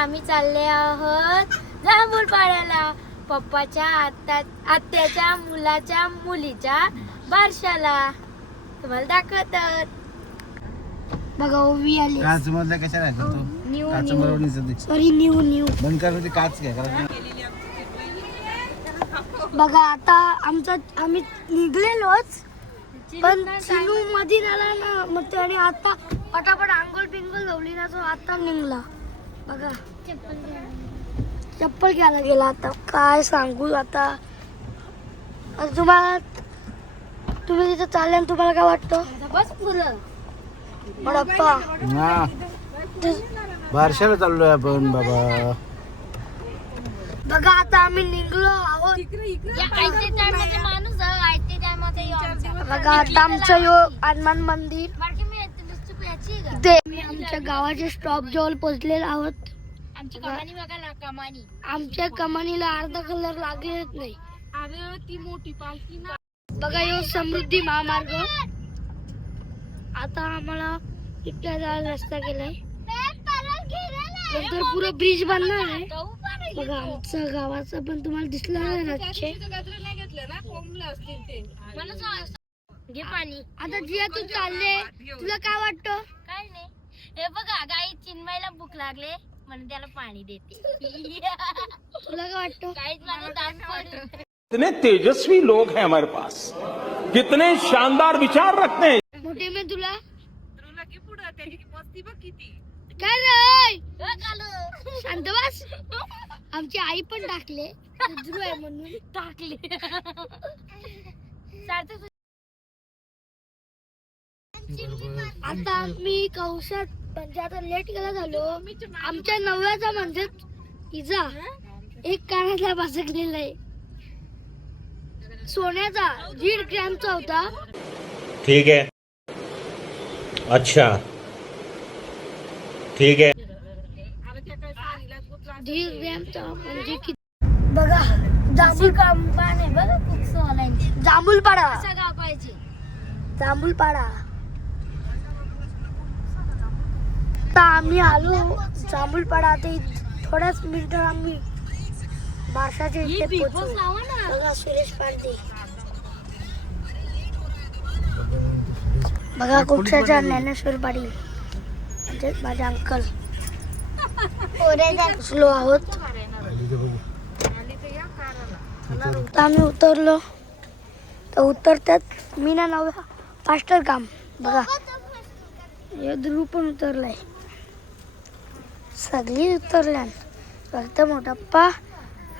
आम्ही चालले आहोत जांभूळ पाडायला पप्पाच्या आत्याच्या मुलाच्या मुलीच्या बारशाला. तुम्हाला दाखवतात बघा. ओवी आली. काच मधल्या कशा राहतो तू? काच बरोबर दिसत. सॉरी न्यू बंद कर, काच घ्या करा. बघा आता आम्ही निघलेलोच, पण चिनू मध्ये आला ना, मग त्याने आता पटापट आंघोळ पिंगोळ लावली ना, तो आता निघला. बघा चप्पल घ्यायला गेला. आता काय सांगू. आता तुम्ही तिथं चालले आणि तुम्हाला काय वाटतं? बस पुरं बडप्पा हा बारशाला चाललोय आपण बाबा. बघा आता आम्ही निघलो आहोत. बघा आता आमचं हनुमान मंदिर ते आमच्या गावाच्या स्टॉप जवळ पोहोचलेलो आहोत. आमच्या कमानीला अर्धा कलर लागलेच नाही. अरे ती मोठी पालखी ना. बघा यो समृद्धी महामार्ग. आता आम्हाला इकडे जायला रस्ता केलाय. नंतर पुरं ब्रिज बनणार आहे. बघा आमच्या गावाचं पण तुम्हाला दिसलं नाही ना. घे पाणी. आता जिया तू चालले, तुला काय वाटतं? काय नाही. हे बघा गाई चिन्मयला भूक लागले म्हणून त्याला पाणी देते. तुला काय वाटतं? काहीच कितने तेजस्वी लोग हैं हमारे पास, कितने शानदार विचार रखते हैं. मोठे में तुला की पुढं त्याची मस्ती बघ किती. काय रे शांत बस. आमची आई पण टाकले आहे म्हणून टाकले. आता आम्ही कौशात म्हणजे आता लेट गेला झालो. आमच्या नव्याचा म्हणजे इजा एक कानातला भाजकलेला आहे. सोन्याचा 1.5 ग्रॅमचा होता. ठीक है, अच्छा ठीक है. 1.5 ग्रॅमचा म्हणजे किती? बघा जांभूळ कंपाने बघा जांभूळपाडा. कसा गाव पाहिजे जांभूळपाडा. आता आम्ही आलो जांभूळपाडा. ते थोड्याच मिनिटात आम्ही बारशाच्या इथे पोहोचलो. बघा सुरेश पांडे. बघा कुठच्या ज्ञानेश्वर पाटील म्हणजे माझे अंकल. पोचलो आहोत. आता आम्ही उतरलो. तर उतरतात मी ना नव्या फास्टर काम. बघा ध्रुव पण उतरलाय. सगळी उतरल्या फक्त मोठाप्पा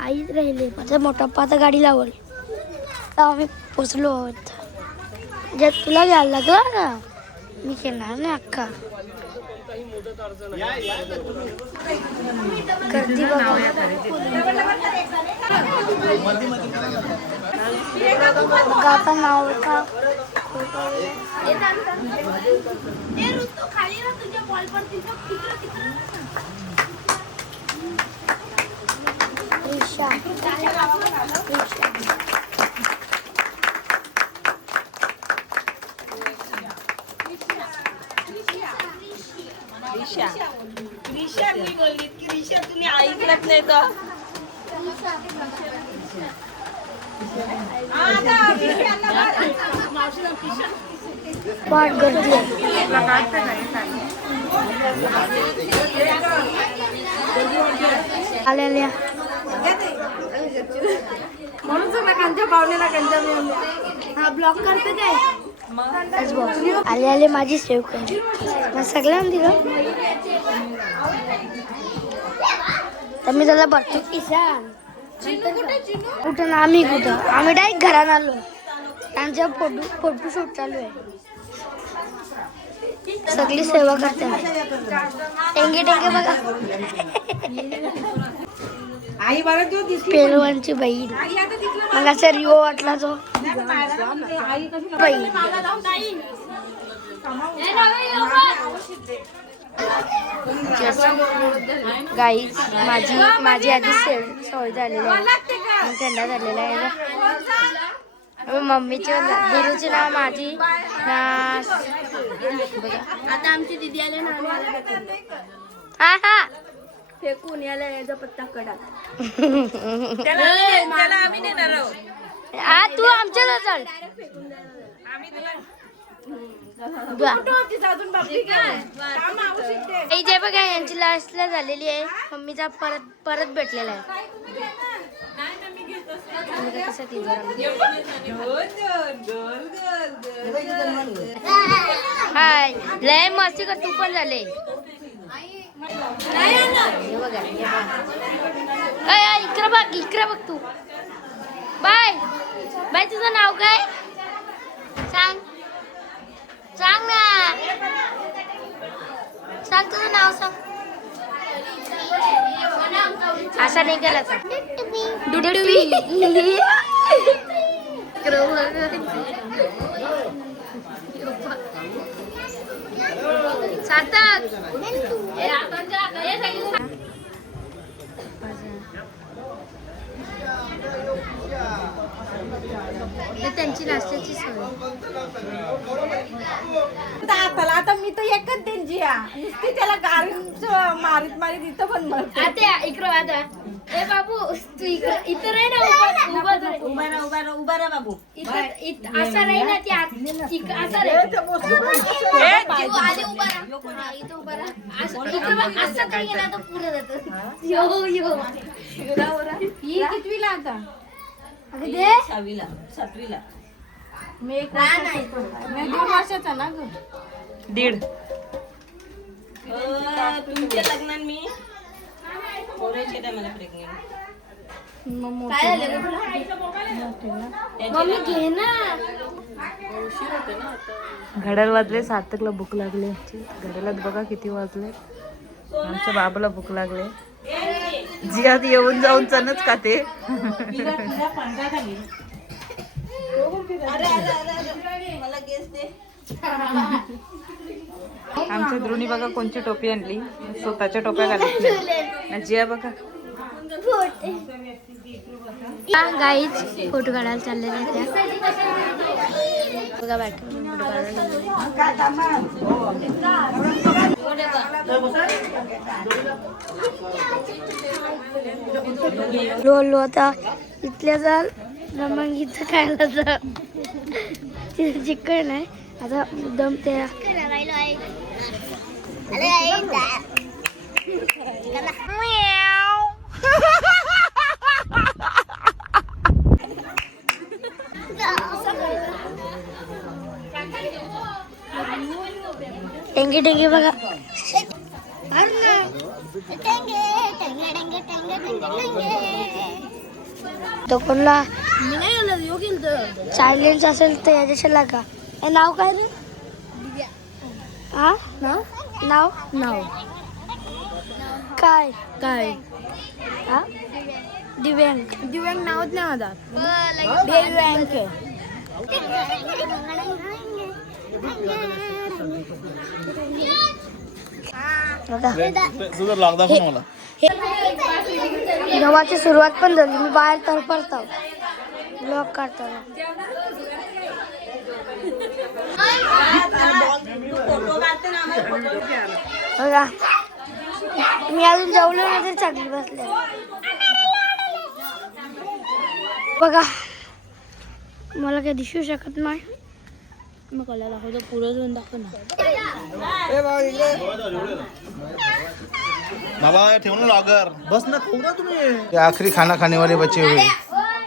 आईच राहिले. माझा मोठाप्पा आता गाडी लावल. तर आम्ही पोचलो आहोत. जे तुला घ्यायला लागला ना मी घेणार नाही अक्का. गर्दी बघा. आता नाव का रिक्षा. रिक्षा मी बोलली की रिक्षा तुम्ही ऐकलंच नाही तर. वाट गर्दी आलेल्या म्हणून सगळ्या कांच्या पाहुण्याला कांच्या मिळून. हा ब्लॉक करते काय आले आले माझी सेव केली. मग सगळ्यांना दिलं. तर मी त्याला भरतो किसान. कुठं ना आम्ही डायरेक्ट घरात आलो. त्यांच्या फोटोशूट चालू आहे. सगळी सेवा करते. टेंगे बघा. आई बरं तू दिसली. पेलवानची बहीण. मला असं रिओ वाटला तो बहीण. गाईज माझी आधी सवय झालेली आहे. थंडा झालेला आहे. मम्मीचे गुरुचे नाव माझी ना. बघा आता आमची दीदी आले ना. हा फेकून याला याचा पत्ता कडा त्याला आम्ही देणार आहोत. तू आमच्या चल जे बघा यांची लास्टला झालेली आहे. मम्मीचा परत भेटलेला आहे. हाय लय मस्ती कर तू पण झाले. इकडे बघ तू. Bye bye. तुझं नाव काय सांग ना. सांग तुझं नाव सांग. असा नाही करायचा. सार्थक त्यांची नाश्त्याची सवय. आता मी तर एकच त्यांची नुसती त्याला गाडी मारीत इथं पण मरते. आता इकडं आता. ए बाबू तू इथं राही ना. उभा राहा बाबू. असा राही ना. ती असा राही. असं काही गेला तर पुढे जात. यो ही कितवीला आता. सातवीला. मी 2 वर्षाचा ना ग. 1.5. तुमच्या लग्नात मी मला प्रेग्नेंट. काय झालं मम्मी घे ना. घड्याळ वाजले. सार्थकला भूक लागली. घड्याळात बघा किती वाजले. आमच्या बाबाला भूक लागले. जियात येऊन जाऊन चणच खाते. मला गेस दे. आमच्या द्रोणी बघा कोणची टोपी आणली. स्वतःच्या टोप्या घालत. जिया बघा गाईच फोटो काढायला चाललेल्या बघा. लोलो आता इथल्या जाल मग इथं खायला जा. तिथे चिकन आहे. आता मुद्दाम त्या टेंगे टेंगे बघा. तो कोणला चायलेंज असेल तर याच्याशी लागा. नाव काय रे. हा नाव काय काय हा. दिव्यांग नावच नाही माझा. दिव्यांग गव्हाची सुरुवात पण झाली. मी बाहेर तरफडतो ब्लॉग काढताना. बघा मी अजून जेवलो नाही तरी चांगली बसले. बघा मला काही दिसू शकत नाही. मग कला दाखवतो. पुढं जाऊन दाखव ना. बाबा ठेवून लॉगर बस ना. खाऊ ना तुम्ही. आखरी खाना खाने वाले बच्चे हुए.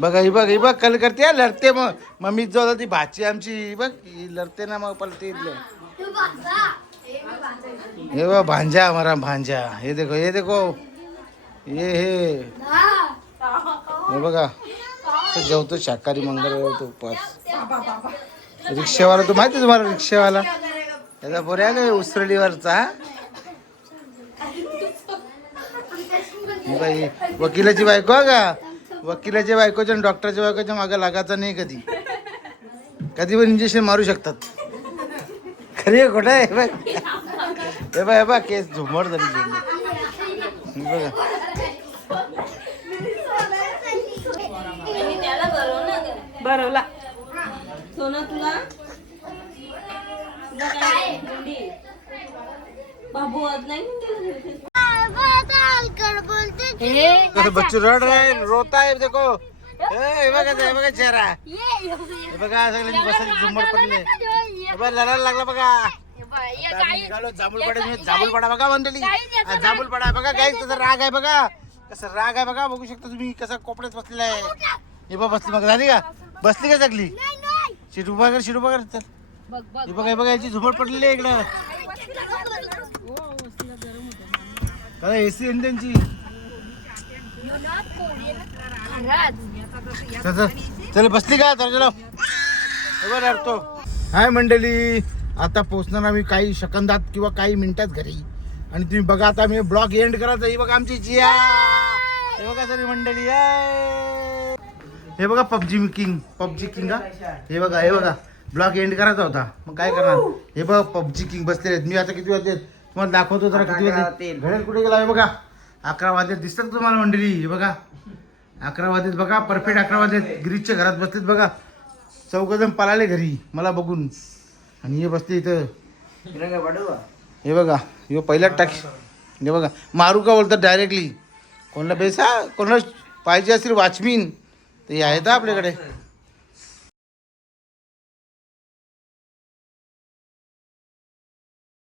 बघा ही बघ कल करते लढते. मग मम्मी जो होती भाची आमची बघ लढते ना. मग पलते हे बघ भांजा हमारा भांजा. हे देखो हे बघा जेवतो शाकाहारी मंगळवार तो उपास. रिक्षावाला तो माहिती तुम्हाला. रिक्षावाला याचा बऱ्या काय उसरलीवरचा. बाई वकिलाची बायको का. वकिलाच्या बायकोच्या आणि डॉक्टरच्या बायकोच्या मागे लागायचा नाही. कधी पण इंजेक्शन मारू शकतात. खरी खोटं आहे. हे बघ केस झुमर झाली. बघा बरवला. सोना तुला बाबू आज नाही. कसं बच्चू रड रहे रोता है देखो हे बघा चेहरा हे बघा सगळ्यांची बसायची झुंबड पडले हे बघा लढायला लागला बघा निघालो जांभूळपाडा बघा मंडळी जांभूळपाडा बघा गाईस कसा राग आहे बघा कसा राग आहे बघा बघू शकता तुम्ही कसा कोपऱ्यात बसलेला आहे हे बघ बसली बघा झाली का बसली का सगळी शिटूबा कर हे बघा याची झुंबड पडलेली आहे इकडं काय एसी आहे त्यांची चल बसली का तर चलो तो हाय मंडळी आता पोहोचणार आम्ही काही सेकंदात किंवा काही मिनिटात घरी आणि तुम्ही बघा आता मी ब्लॉग एंड करायचा ही बघा आमची जिया हे बघा सगळी मंडळी हे बघा पबजी किंग हे बघा ब्लॉग एंड करायचा होता मग काय करणार हे बघा पबजी किंग बसले मी आता किती वाजले तुम्हाला दाखवतो जरा किती वाजले घड्याळ कुठे गेला हे बघा 11 वाजले दिसतात तुम्हाला मंडळी हे बघा 11 वाजलेत बघा परफेक्ट 11 वाजलेत गिरीशच्या घरात बसलेत बघा 4 जण पळाले घरी मला बघून आणि हे बसते इथं हे बघा हे पहिल्याच टाकी हे बघा मारू का बोलतात डायरेक्टली कोणाला बेसा कोणाला पाहिजे असेल वॉचमॅन तर हे आहेत आपल्याकडे